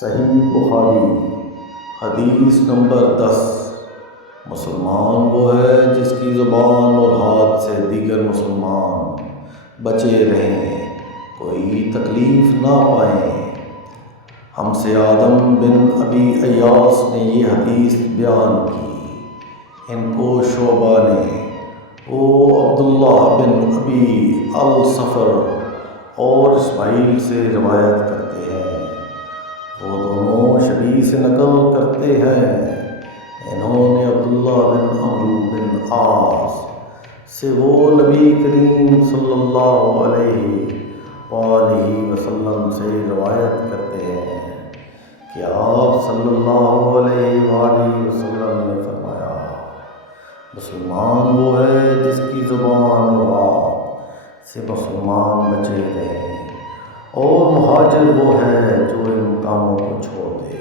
صحیح بخاری حدیث نمبر 10۔ مسلمان وہ ہے جس کی زبان اور ہاتھ سے دیگر مسلمان بچے رہیں، کوئی تکلیف نہ پائیں۔ ہم سے آدم بن ابی ایاس نے یہ حدیث بیان کی۔ ان کو شعبہ نے عبداللہ بن ابی الصفر اور اسماعیل سے روایت کرتے ہیں، وہ دونوں شبیہ سے نقل کرتے ہیں۔ انہوں نے عبداللہ بن عمرو بن عاص سے وہ نبی کریم صلی اللہ علیہ وآلہ وسلم سے روایت کرتے ہیں کہ آپ صلی اللہ علیہ وآلہ وسلم نے فرمایا، مسلمان وہ ہے جس کی زبان اور ہاتھ سے مسلمان بچے رہیں، اور مہاجر وہ ہے جو ان کاموں کو چھوڑ دے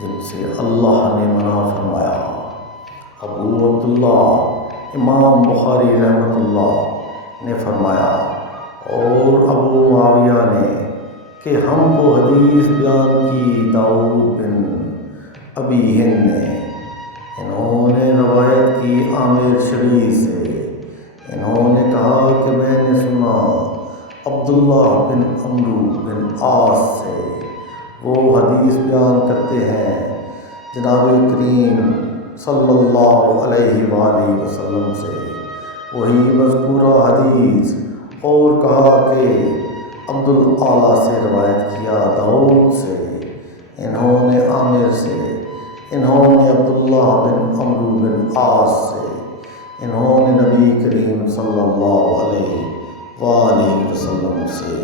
جن سے اللہ نے منع فرمایا۔ ابو عبداللہ امام بخاری رحمۃ اللہ نے فرمایا، اور ابو معاویہ نے کہ ہم کو حدیث بیان کی داؤد بن ابی ہند نے، انہوں نے روایت کی عامر شبیہ سے، انہوں نے کہا کہ میں نے سنا عبداللہ بن عمرو بن عاص سے، وہ حدیث بیان کرتے ہیں جناب کریم صلی اللہ علیہ وآلہ وسلم سے وہی مذکورہ حدیث، اور کہا کہ عبدالعالی سے روایت کیا داؤد سے، انہوں نے عامر سے، انہوں نے عبداللہ بن عمرو بن عاص سے، انہوں نے نبی کریم صلی اللہ علیہ وآلہ وسلم سے۔